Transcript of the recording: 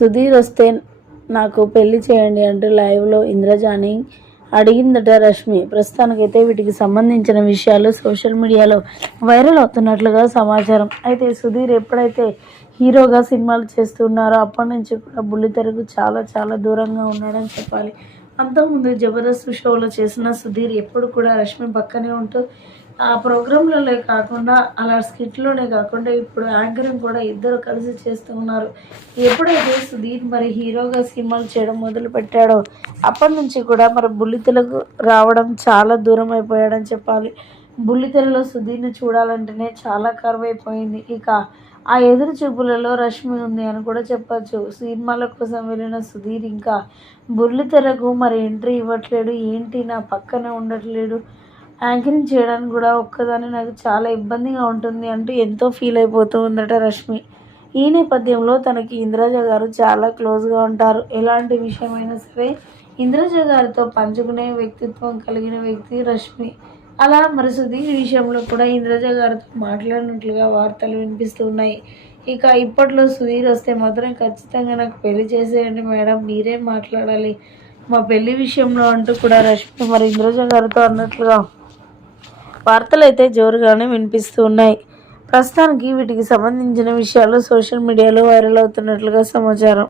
సుధీర్ వస్తే నాకు పెళ్ళి చేయండి అంటూ లైవ్లో ఇంద్రజాని అడిగిందట రష్మి. ప్రస్తుతానికైతే వీటికి సంబంధించిన విషయాలు సోషల్ మీడియాలో వైరల్ అవుతున్నట్లుగా సమాచారం. అయితే సుధీర్ ఎప్పుడైతే హీరోగా సినిమాలు చేస్తున్నారో అప్పటి నుంచి కూడా బుల్లితెరకు చాలా చాలా దూరంగా ఉన్నాడని చెప్పాలి. అంతకుముందు జబర్దస్త్ షోలో చేసిన సుధీర్ ఎప్పుడు కూడా రష్మి పక్కనే ఉంటూ ఆ ప్రోగ్రాంలలో కాకుండా అలా స్కిట్లోనే కాకుండా ఇప్పుడు యాంకరింగ్ కూడా ఇద్దరు కలిసి చేస్తూ ఉన్నారు. ఎప్పుడైతే సుధీర్ మరి హీరోగా సినిమాలు చేయడం మొదలు పెట్టాడో అప్పటి నుంచి కూడా మరి బుల్లితెలకు రావడం చాలా దూరం అయిపోయాడని చెప్పాలి. బుల్లితెరలో సుధీర్ని చూడాలంటేనే చాలా కరువైపోయింది. ఇక ఆ ఎదురు చూపులలో రష్మి ఉంది అని కూడా చెప్పచ్చు. సినిమాల కోసం వెళ్ళిన సుధీర్ ఇంకా బుల్లితెరకు మరి ఎంట్రీ ఇవ్వట్లేడు. ఏంటి నా పక్కనే ఉండట్లేడు? యాంకరింగ్ చేయడానికి కూడా ఒక్కదాన్ని నాకు చాలా ఇబ్బందిగా ఉంటుంది అంటూ ఎంతో ఫీల్ అయిపోతూ ఉందట రష్మి. ఈ నేపథ్యంలో తనకి ఇంద్రజ గారు చాలా క్లోజ్గా ఉంటారు. ఎలాంటి విషయమైనా సరే ఇంద్రజ గారితో పంచుకునే వ్యక్తిత్వం కలిగిన వ్యక్తి రష్మి. అలా మరి సుధీర్ విషయంలో కూడా ఇంద్రజ గారితో మాట్లాడినట్లుగా వార్తలు వినిపిస్తున్నాయి. ఇక ఇప్పట్లో సుధీర్ వస్తే మాత్రం ఖచ్చితంగా నాకు పెళ్ళి చేసేయండి మేడం మీరే మాట్లాడాలి. మా పెళ్ళి విషయంలో అంటూ కూడా రష్మి మరి ఇంద్రజ గారితో అన్నట్లుగా వార్తలు అయితే జోరుగానే వినిపిస్తూ ఉన్నాయి ప్రస్తుతానికి వీటికి సంబంధించిన విషయాలు సోషల్ మీడియాలో వైరల్ అవుతున్నట్లుగా సమాచారం.